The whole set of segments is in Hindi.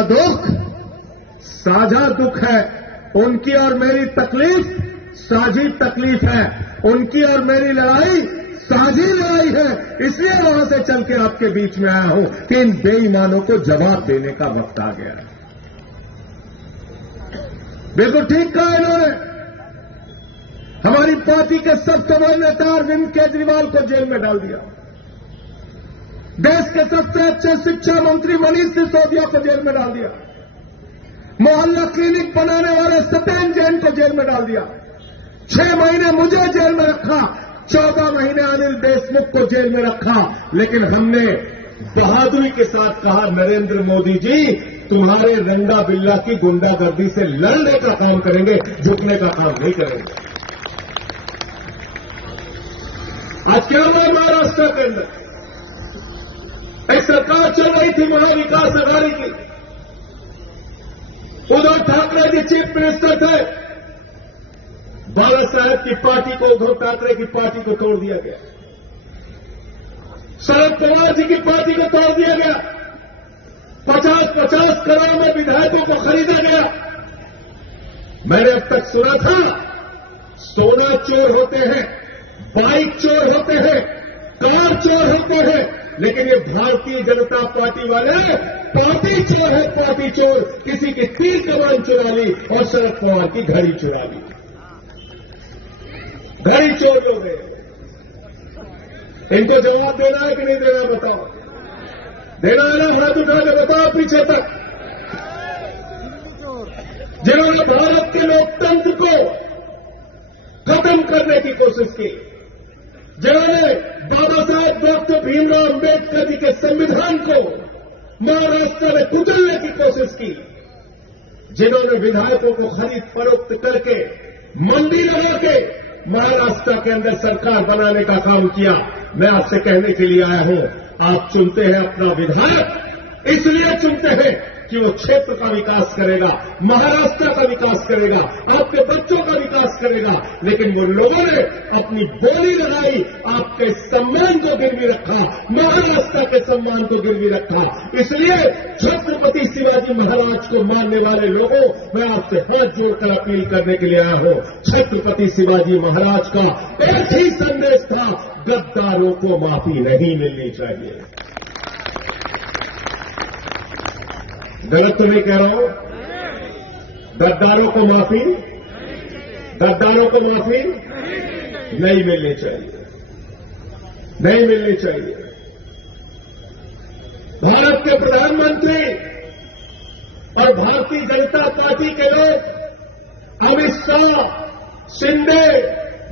मेरा दुख साझा दुख है, उनकी और मेरी तकलीफ साझी तकलीफ है, उनकी और मेरी लड़ाई साझी लड़ाई है। इसलिए वहां से चल के आपके बीच में आया हूं कि इन बेईमानों को जवाब देने का वक्त आ गया है। बिल्कुल ठीक कहा इन्होंने। हमारी पार्टी के सबसे बड़े नेता अरविंद केजरीवाल को जेल में डाल दिया। देश के सबसे अच्छे शिक्षा मंत्री मनीष सिसोदिया को जेल में डाल दिया। मोहल्ला क्लिनिक बनाने वाले सत्येंद्र जैन को जेल में डाल दिया। 6 महीने मुझे जेल में रखा, 14 महीने अनिल देशमुख को जेल में रखा। लेकिन हमने बहादुरी के साथ कहा, नरेंद्र मोदी जी तुम्हारे रंगा बिल्ला की गुंडागर्दी से लड़ने का काम करेंगे, झुकने का काम नहीं करेंगे। आज क्या हुआ महाराष्ट्र के अंदर? एक सरकार चल रही थी महाविकास आघाड़ी की। उद्धव ठाकरे जी चीफ मिनिस्टर थे। बाला साहेब की पार्टी को, उद्धव ठाकरे की पार्टी को तोड़ दिया गया। शरद पवार जी की पार्टी को तोड़ दिया गया। 50-50 करोड़ में विधायकों को खरीदा गया। मैंने अब तक सुना था सोना चोर होते हैं, बाइक चोर होते हैं, कार चोर होते हैं, लेकिन ये भारतीय जनता पार्टी वाले पार्टी चोर है, पार्टी चोर। किसी की तीर कमान चुरा ली और शरद पवार की घड़ी चुरा ली। घड़ी चोर लोग हैं। इनको जवाब देना है कि नहीं देना, बताओ। देना है ना? हाथ उठा के बताओ पीछे तक। जिन्होंने भारत के लोकतंत्र को खत्म करने की कोशिश की, जिन्होंने बाबा साहेब डॉक्टर भीमराव अम्बेडकर जी के संविधान को महाराष्ट्र में कुचलने की कोशिश की, जिन्होंने विधायकों को खरीद फरोख्त करके मंडी लगा के महाराष्ट्र के अंदर सरकार बनाने का काम किया, मैं आपसे कहने के लिए आया हूं, आप चुनते हैं अपना विधायक इसलिए चुनते हैं कि वो क्षेत्र का विकास करेगा, महाराष्ट्र का विकास करेगा, आपके बच्चों का विकास करेगा। लेकिन वो लोगों ने अपनी बोली लगाई, आपके सम्मान को गिरवी रखा, महाराष्ट्र के सम्मान को गिरवी रखा। इसलिए छत्रपति शिवाजी महाराज को मानने वाले लोगों, मैं आपसे हाथ जोड़कर अपील करने के लिए आया हूं। छत्रपति शिवाजी महाराज का एक ही संदेश था, गद्दारों को माफी नहीं मिलनी चाहिए। गलत तो नहीं कह रहा हूं? गद्दारों को माफी नहीं मिलनी चाहिए, नहीं मिलनी चाहिए। भारत के प्रधानमंत्री और भारतीय जनता पार्टी के लोग अमित शाह, शिंदे,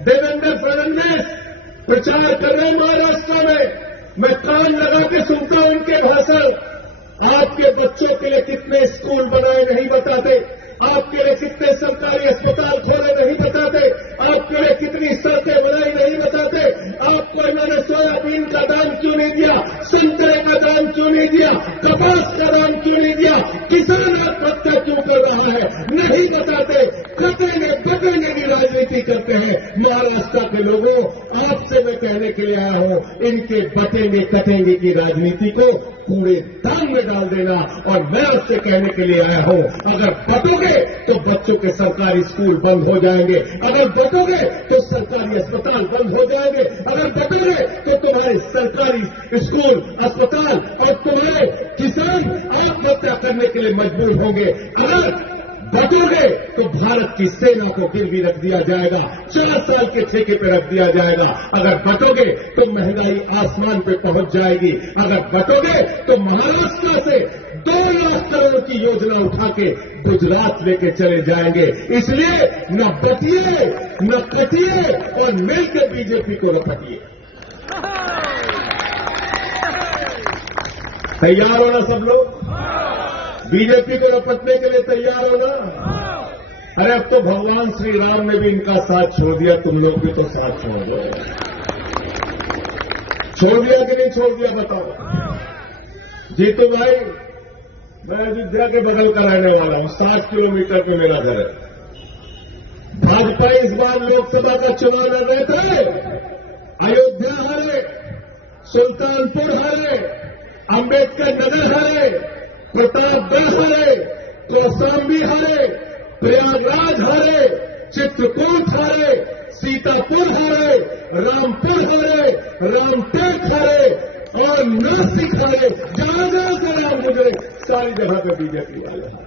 देवेंद्र फडणवीस प्रचार कर रहे हैं महाराष्ट्र में। मैं कान लगा के सुनता हूं उनके भाषण। आपके बच्चों के लिए कितने स्कूल बनाए नहीं बताते, आपके लिए कितने सरकारी अस्पताल खोले नहीं बताते, आपके लिए कितनी सड़कें बनाई नहीं बताते, आपको इन्होंने सोयाबीन का दाम क्यों नहीं दिया, संतरे का दाम क्यों नहीं दिया, कपास का दाम क्यों नहीं दिया, किसान आत्महत्या क्यों कर रहा है, नहीं बताते। कटेंगे बटेंगे की राजनीति करते हैं। महाराष्ट्र के लोगों, आपसे मैं कहने के लिए आया हूं, इनके बटेंगे कटेंगे की राजनीति को पूरे दाम में डाल देना। और मैं आपसे कहने के लिए आया हूं, अगर बटोगे तो बच्चों के सरकारी स्कूल बंद हो जाएंगे, अगर बटोगे तो सरकारी अस्पताल बंद हो जाएंगे, अगर बटोगे तो तुम्हारे सरकारी स्कूल, अस्पताल और तुम्हारे किसान आत्महत्या करने के लिए मजबूर होंगे। अगर बटोगे तो भारत की सेना को गिरवी रख दिया जाएगा, 4 साल के ठेके पे रख दिया जाएगा। अगर बटोगे तो महंगाई आसमान पे पहुंच जाएगी। अगर बटोगे तो महाराष्ट्र से 2 लाख करोड़ की योजना उठा के गुजरात लेके चले जाएंगे। इसलिए न बटिए न कटिए और मिलकर बीजेपी को रपटिए। तैयार हो ना सब लोग? बीजेपी को रपटने के लिए तैयार हो ना? अरे अब तो भगवान श्री राम ने भी इनका साथ छोड़ दिया, तुम लोग भी तो साथ छोड़ दो। छोड़ दिया कि नहीं छोड़ दिया बताओ? जीतू भाई, मैं अयोध्या के बगल का रहने वाला हूं, 60 किलोमीटर पे मेरा घर है। भाजपा इस बार लोकसभा का चुनाव लड़ रहे थे, अयोध्या हारे, सुल्तानपुर हारे, अंबेडकर नगर हारे, प्रतापगढ़ हारे, कौशाम्बी हारे, प्रयागराज हारे, चित्रकूट हारे, सीतापुर हारे, रामपुर हारे, रामटेक हारे और नासिक हारे। जहां जहां से नाम गुजरे सारी जगह पे बीजेपी वाले हारे।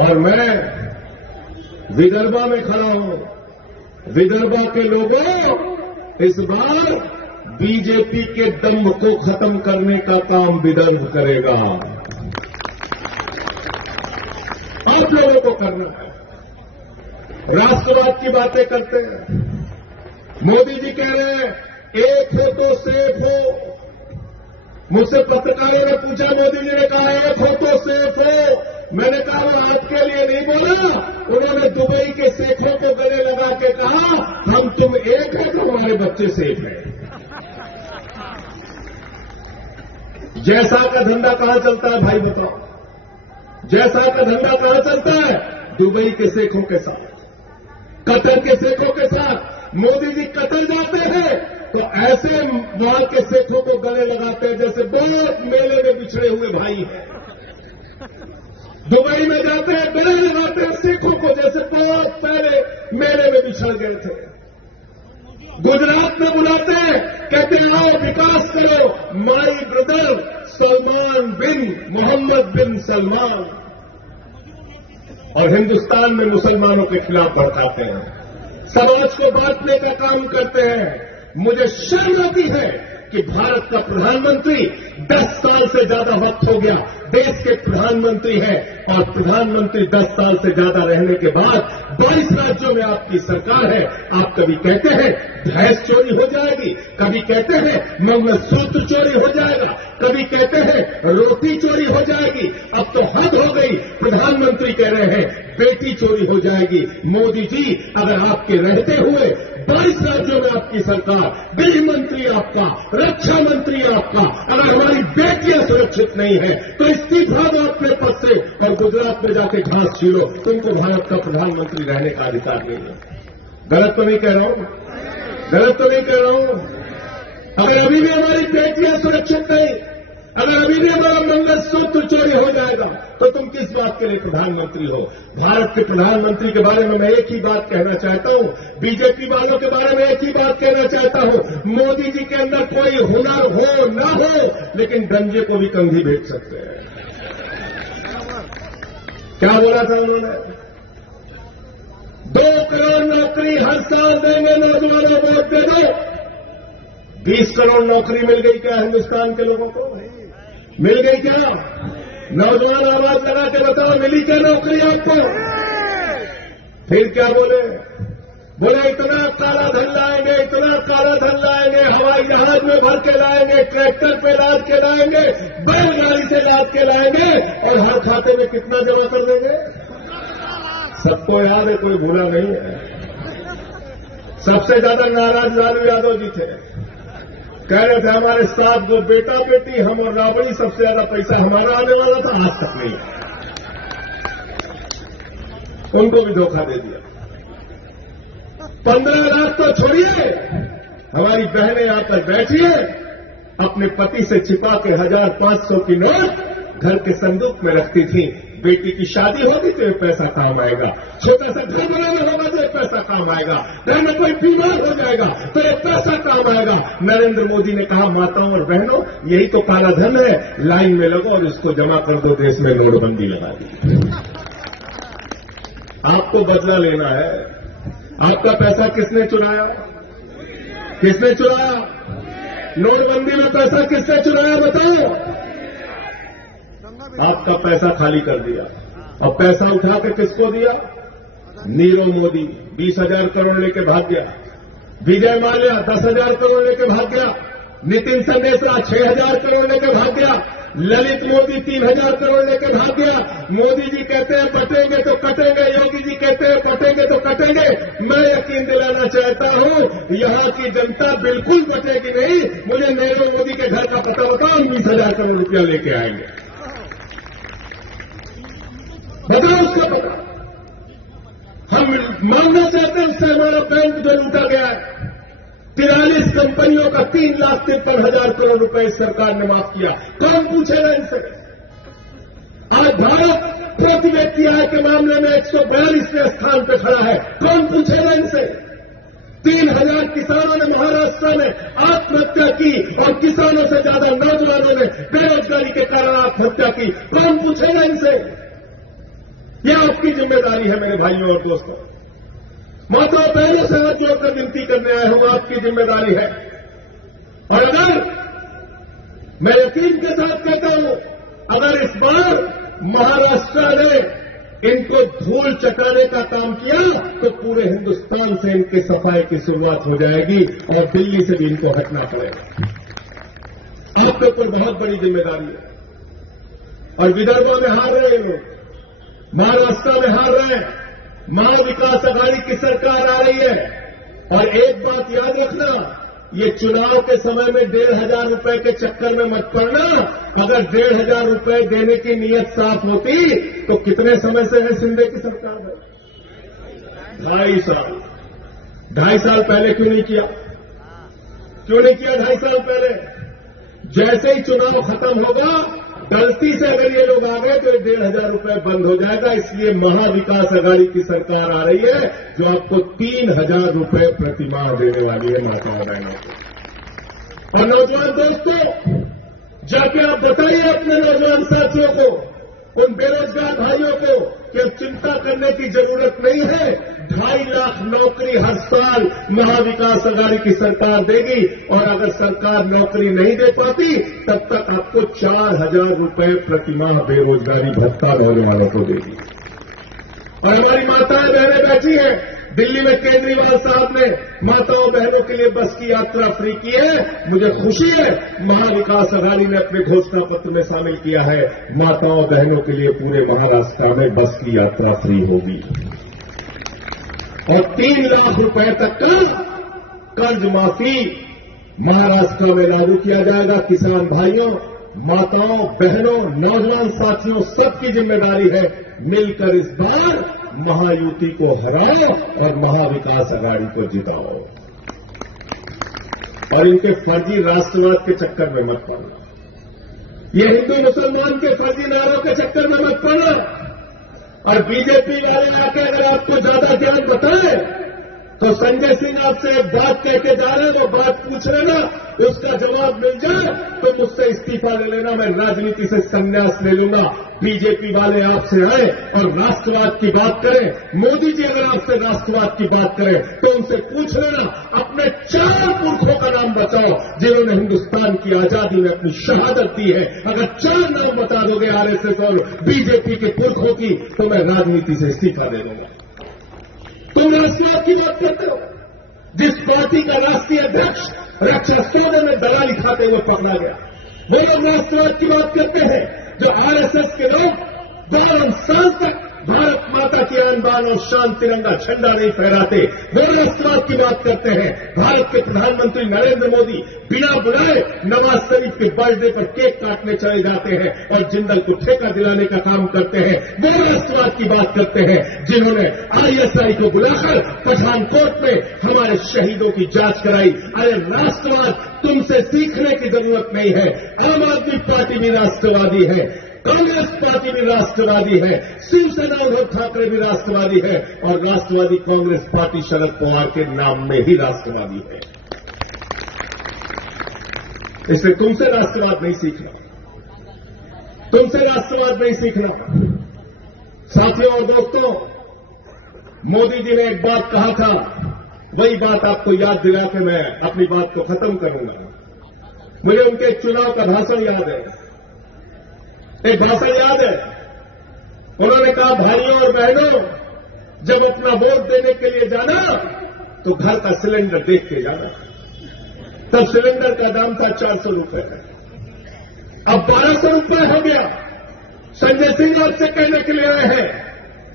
और मैं विदर्भा में खड़ा हूं। विदर्भा के लोगों, इस बार बीजेपी के दम को खत्म करने का काम विदर्भ करेगा। आप लोगों को करना है। राष्ट्रवाद की बातें करते हैं। मोदी जी कह रहे हैं एक हो तो सेफ हो। मुझसे पत्रकारों ने पूछा, मोदी जी ने कहा एक हो तो सेफ हो। मैंने कहा वो आपके लिए नहीं बोला, उन्होंने दुबई के सेठों को गले लगा के कहा हम तुम एक है तो हमारे बच्चे सेफ हैं। जैसा का धंधा कहां चलता है भाई बताओ? जैसा का धंधा कहां चलता है? दुबई के सेठों के साथ, कतर के सेठों के साथ। मोदी जी कतर जाते हैं तो ऐसे वहां के सेठों को गले लगाते हैं जैसे बहुत मेले में बिछड़े हुए भाई हैं। दुबई में जाते हैं, गले लगाते हैं सेठों को जैसे बहुत पहले मेले में बिछड़ गए थे। गुजरात में बुलाते हैं, कहते हैं आओ विकास करो, माई ब्रदर सलमान बिन मोहम्मद बिन सलमान। और हिंदुस्तान में मुसलमानों के खिलाफ भड़काते हैं, समाज को बांटने का काम करते हैं। मुझे शर्म आती है कि भारत का प्रधानमंत्री 10 साल से ज्यादा वक्त हो गया देश के प्रधानमंत्री हैं और प्रधानमंत्री 10 साल से ज्यादा रहने के बाद 22 राज्यों में आपकी सरकार है। आप कभी कहते हैं भैंस चोरी हो जाएगी, कभी कहते हैं मंगलसूत्र चोरी हो जाएगा, कभी कहते हैं रोटी चोरी हो जाएगी। अब तो हद हो गई। प्रधानमंत्री कह रहे हैं बेटी चोरी हो जाएगी। मोदी जी, अगर आपके रहते हुए 22 राज्यों में आपकी सरकार, गृह मंत्री आपका, रक्षा मंत्री आपका, अगर हमारी बेटियां सुरक्षित नहीं है तो इस्तीफा दो अपने पद से और गुजरात में जाके घास छीलो। तुमको भारत का प्रधानमंत्री रहने का अधिकार नहीं है। गलत तो नहीं कह रहा हूं? गलत तो नहीं कह रहा हूं? अगर अभी भी हमारी बेटियां सुरक्षित नहीं, अगर अभी भी हमारा मंगलसूत्र चोरी हो जाएगा तो तुम किस बात के लिए प्रधानमंत्री हो? भारत के प्रधानमंत्री के बारे में मैं एक ही बात कहना चाहता हूं, बीजेपी वालों के बारे में एक ही बात कहना चाहता हूं। मोदी जी के अंदर कोई हुनर हो ना हो, लेकिन गंजे को भी कंघी भेज सकते हैं। क्या बोला था उन्होंने? 2 करोड़ नौकरी हर साल देंगे, नौजवानों वोट दे दो। 20 करोड़ नौकरी मिल गई क्या हिंदुस्तान के लोगों को? मिल गई क्या? नौजवान आवाज लगा के बताओ, मिली क्या नौकरी आपको? फिर क्या बोले? बोले इतना काला धन लाएंगे, इतना काला धन लाएंगे, हवाई जहाज में भर के लाएंगे, ट्रैक्टर पे लाद के लाएंगे, बैलगाड़ी से लाद के लाएंगे और हर खाते में कितना जमा कर देंगे? सबको याद है, कोई भूला नहीं है। सबसे ज्यादा नाराज लालू यादव जी थे। कह रहे थे हमारे साथ जो बेटा बेटी हम और राबड़ी सबसे ज्यादा पैसा हमारा आने वाला था, आज तक नहीं। उनको भी धोखा दे दिया। 15 लाख तो छोड़िए, हमारी बहनें आकर बैठिए, अपने पति से छिपा के 1000-500 की नोट घर के संदूक में रखती थी। बेटी की शादी होगी तो ये पैसा काम आएगा, छोटा सा घर बनाना होगा तो ये पैसा काम आएगा, घर में कोई बीमार हो जाएगा तो ये पैसा काम आएगा। नरेंद्र मोदी ने कहा माताओं और बहनों, यही तो काला धन है, लाइन में लगो और इसको जमा कर दो। देश में नोटबंदी लगा दी। आपको बदला लेना है। आपका पैसा किसने चुराया? किसने चुराया? नोटबंदी में पैसा किसने चुराया बताओ? आपका पैसा खाली कर दिया। अब पैसा उठा के किसको दिया? नीरव मोदी 20,000 करोड़ लेके भाग गया, विजय माल्या 10,000 करोड़ लेके भाग गया, नितिन संदेशा 6,000 करोड़ लेके भाग गया, ललित मोदी 3,000 करोड़ लेके भाग गया। मोदी जी कहते हैं बटेंगे तो कटेंगे, योगी जी कहते हैं कटेंगे तो कटेंगे। मैं यकीन दिलाना चाहता हूं यहां की जनता बिल्कुल बटेगी नहीं। मुझे नीरव मोदी के घर का पता बताओ, 20,000 करोड़ रुपया लेके आएंगे। बताओ उसका पता। हम मानना चाहते हैं उससे हमारा बैंक जो लूटा गया है। 43 कंपनियों का 3,53,000 करोड़ रुपए इस सरकार ने माफ किया। कौन पूछेगा इनसे? भारत प्रति व्यक्ति आय के मामले में 142वें स्थान पर खड़ा है। कौन पूछेगा इनसे? 3,000 किसानों ने महाराष्ट्र में आत्महत्या की और किसानों से ज्यादा नौजवानों ने बेरोजगारी के कारण आत्महत्या की। कौन पूछेगा इनसे? यह आपकी जिम्मेदारी है मेरे भाइयों और दोस्तों। माता बहनों से हाथ जोड़कर विनती करने आया हूं, आपकी जिम्मेदारी है। और अगर मैं यकीन के साथ कहता हूं, अगर इस बार महाराष्ट्र ने इनको धूल चटाने का काम किया तो पूरे हिंदुस्तान से इनके सफाई की शुरुआत हो जाएगी और दिल्ली से भी इनको हटना पड़ेगा। आपके ऊपर बहुत बड़ी जिम्मेदारी है। और विदर्भों में हार रहे हैं लोग, महाराष्ट्र में हार रहे हैं, महा विकास अघाड़ी की सरकार आ रही है। और एक बात याद रखना, ये चुनाव के समय में 1,500 रुपए के चक्कर में मत पड़ना। अगर 1,500 रुपए देने की नीयत साफ होती तो कितने समय से है शिंदे की सरकार में? 2.5 साल। 2.5 साल पहले क्यों नहीं किया? क्यों नहीं किया 2.5 साल पहले? जैसे ही चुनाव खत्म होगा, गलती से अगर ये लोग आ गए तो 1,500 रुपए बंद हो जाएगा। इसलिए महाविकास अघाड़ी की सरकार आ रही है जो आपको 3,000 रुपए प्रति माह देने वाली है माताओं बहनों को। और नौजवान दोस्तों, जाके आप बताइए अपने नौजवान साथियों को, उन बेरोजगार भाइयों को कि अब चिंता करने की जरूरत नहीं है। 2.5 लाख नौकरी हर साल महाविकास अघाड़ी की सरकार देगी। और अगर सरकार नौकरी नहीं दे पाती तब तक आपको 4,000 रुपए प्रति माह बेरोजगारी भत्ता नौजवानों को देगी। और हमारी माताएं बहनें बैठी हैं, दिल्ली में केजरीवाल साहब ने माताओं बहनों के लिए बस की यात्रा फ्री की है। मुझे खुशी है महाविकास अघाड़ी ने अपने घोषणा पत्र में शामिल किया है, माताओं बहनों के लिए पूरे महाराष्ट्र में बस की यात्रा फ्री होगी। और 3 लाख रुपए तक का कर्ज माफी महाराष्ट्र में लागू किया जाएगा। किसान भाइयों, माताओं बहनों, नौजवान साथियों, सबकी जिम्मेदारी है मिलकर इस बार महायुति को हराओ और महाविकास अघाड़ी को जिताओ। और इनके फर्जी राष्ट्रवाद के चक्कर में मत पड़ना। ये हिंदू मुसलमान के फर्जी नारों के चक्कर में मत पड़ना। और बीजेपी वाले आके अगर आपको ज्यादा ज्ञान बताए तो संजय सिंह आपसे एक बात कह के जा रहे हैं, वो बात पूछ लेना, उसका जवाब मिल जाए तो मुझसे इस्तीफा ले लेना, मैं राजनीति से संन्यास ले लूंगा। बीजेपी वाले आपसे आए और राष्ट्रवाद की बात करें, मोदी जी अगर आपसे राष्ट्रवाद की बात करें तो उनसे पूछ लेना, अपने 4 पुरखों का नाम बताओ जिन्होंने हिंदुस्तान की आजादी में अपनी शहादत दी है। अगर 4 नाम बता दोगे आरएसएस और बीजेपी के पुरखों की तो मैं राजनीति से इस्तीफा दे दूंगा। तुम राष्ट्रवाद की बात करते हो? जिस पार्टी का राष्ट्रीय अध्यक्ष रक्षा सौदे में दलाली खाते हुए पकड़ा गया, वो लोग राष्ट्रवाद की बात करते हैं। जो आरएसएस के लोग 12 साल तक भारत माता की आन बान और शान तिरंगा झंडा नहीं फहराते, वो राष्ट्रवाद की बात करते हैं। भारत के प्रधानमंत्री नरेंद्र मोदी बिना बुलाए नवाज शरीफ के बर्थडे पर केक काटने चले जाते हैं और जिंदल को ठेका दिलाने का काम करते हैं। वो राष्ट्रवाद की बात करते हैं जिन्होंने आईएसआई को बुलाकर पठानकोट में हमारे शहीदों की जांच कराई। अरे राष्ट्रवाद तुमसे सीखने की जरूरत नहीं है। आम आदमी पार्टी भी राष्ट्रवादी है, कांग्रेस पार्टी भी राष्ट्रवादी है, शिवसेना उद्धव ठाकरे भी राष्ट्रवादी है और राष्ट्रवादी कांग्रेस पार्टी शरद पवार के नाम में ही राष्ट्रवादी है। इसलिए तुमसे राष्ट्रवाद नहीं सीखना, तुमसे राष्ट्रवाद नहीं सीखना। साथियों और दोस्तों, मोदी जी ने एक बात कहा था, वही बात आपको याद दिला के मैं अपनी बात को खत्म करूंगा। मुझे उनके चुनाव का भाषण याद है, एक भाषण याद है। उन्होंने कहा, भाइयों और बहनों, जब अपना वोट देने के लिए जाना तो घर का सिलेंडर देख के जाना। तब सिलेंडर का दाम था 400 रुपए, अब 1200 रुपए हो गया। संजय सिंह आपसे कहने के लिए आए हैं,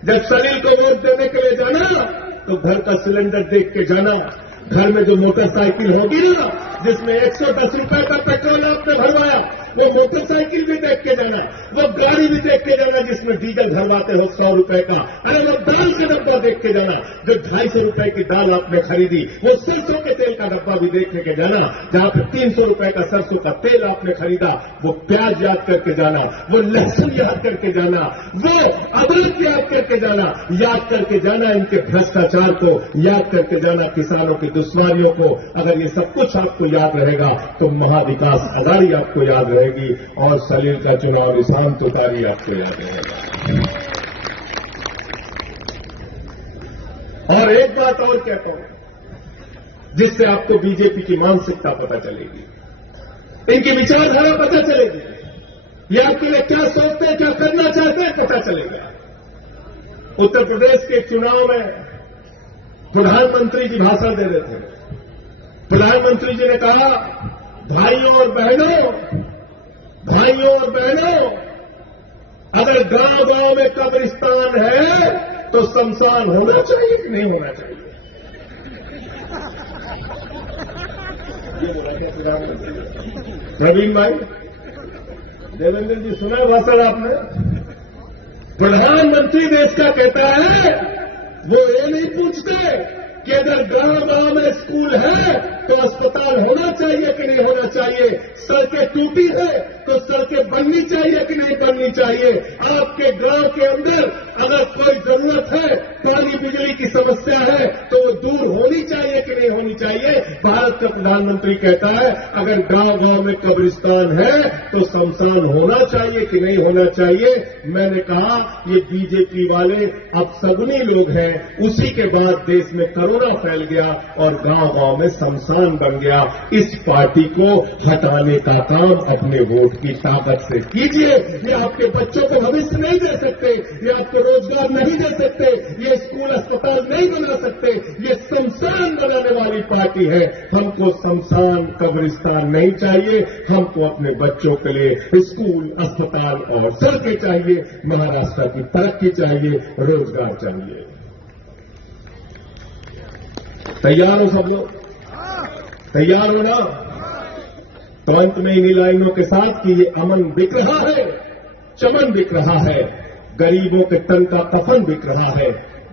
जब सलील को वोट देने के लिए जाना तो घर का सिलेंडर देख के जाना। घर में जो मोटरसाइकिल होगी ना, जिसमें 110 रुपए का पेट्रोल आपने भरवाया, वो मोटरसाइकिल भी देख के जाना, वो गाड़ी भी देख के जाना जिसमें डीजल भरवाते हो 100 रुपए का। अरे वो दाल का डब्बा देख के जाना, जो 250 रुपए की दाल आपने खरीदी, वो सरसों के तेल का डब्बा भी देख के जाना, जहां पे 300 रुपए का सरसों का तेल आपने खरीदा, वो प्याज याद करके जाना, वो लहसुन याद करके जाना, वो अदरक याद करके जाना, याद करके जाना इनके भ्रष्टाचार को, याद करके जाना किसानों की दुश्वारियों को। अगर ये सब कुछ आपको याद रहेगा तो महाविकास अघाड़ी आपको याद रहेगी और सलील का चुनाव निशान तुतारी आपको याद रहेगा। और एक बात और कहता हूं जिससे आपको बीजेपी की मानसिकता पता चलेगी, इनकी विचारधारा पता चलेगी, ये आपके लिए क्या सोचते हैं, क्या करना चाहते हैं, पता चलेगा। उत्तर प्रदेश के चुनाव में प्रधानमंत्री जी भाषण दे रहे थे। प्रधानमंत्री जी ने कहा, भाइयों और बहनों, अगर गांव गांव में कब्रिस्तान है तो शमशान होना चाहिए कि नहीं होना चाहिए? प्रवीण भाई, देवेंद्र जी, सुना भाषण आपने? प्रधानमंत्री देश का कहता है, वो ये नहीं पूछते कि अगर गांव गांव में स्कूल है तो अस्पताल होना चाहिए कि नहीं होना चाहिए, सड़कें टूटी है तो सड़कें बननी चाहिए कि नहीं बननी चाहिए, आपके गांव के अंदर अगर कोई जरूरत है, पानी बिजली की समस्या है तो वो दूर होनी चाहिए कि नहीं होनी चाहिए। भारत का प्रधानमंत्री कहता है, अगर गांव गांव में कब्रिस्तान है तो शमशान होना चाहिए कि नहीं होना चाहिए। मैंने कहा, ये बीजेपी वाले अब सगुनी लोग हैं, उसी के बाद देश में कोरोना फैल गया और गांव गांव में शमशान बन गया। इस पार्टी को हटाने का काम अपने वोट की ताकत से कीजिए। ये आपके बच्चों को भविष्य नहीं दे सकते, ये आपको रोजगार नहीं दे सकते, ये स्कूल अस्पताल नहीं बना सकते, ये शमशान बनाने वाली पार्टी है। हमको शमशान कब्रिस्तान नहीं चाहिए, हमको अपने बच्चों के लिए स्कूल, अस्पताल और सड़कें चाहिए, महाराष्ट्र की तरक्की चाहिए, रोजगार चाहिए। तैयार हो सब लोग? तैयार हो ना? तो अंत में इन्हीं लाइनों के साथ कि ये अमन बिक रहा है, चमन बिक रहा है, गरीबों के तन का कफन बिक रहा है,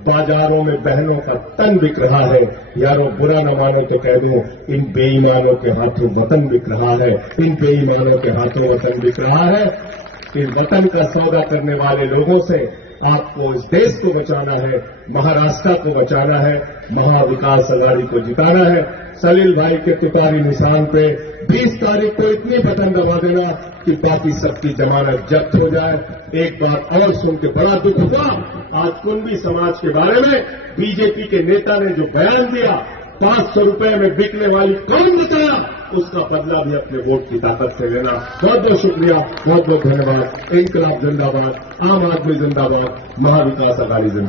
बाजारों में बहनों का तन बिक रहा है। यारों, बुरा न मानो तो कह दूं, इन बेईमानों के हाथों वतन बिक रहा है, इन बेईमानों के हाथों वतन बिक रहा है। इस वतन का सौदा करने वाले लोगों से आपको इस देश को बचाना है, महाराष्ट्र को बचाना है, महाविकास अघाड़ी को जिताना है। सलील भाई के तुतारी निशान पे 20 तारीख को इतनी बटन दबा देना कि बाकी सबकी जमानत जब्त हो जाए। एक बात और सुन के बड़ा दुख हुआ, आज कुंभी समाज के बारे में बीजेपी के नेता ने जो बयान दिया, 500 रुपए में बिकने वाली कौन बताया, उसका बदला भी अपने वोट की ताकत से लेना। बहुत बहुत शुक्रिया, बहुत बहुत धन्यवाद। इंकलाब जिंदाबाद, आम आदमी जिंदाबाद, महाविकास अघाड़ी जिंदाबाद।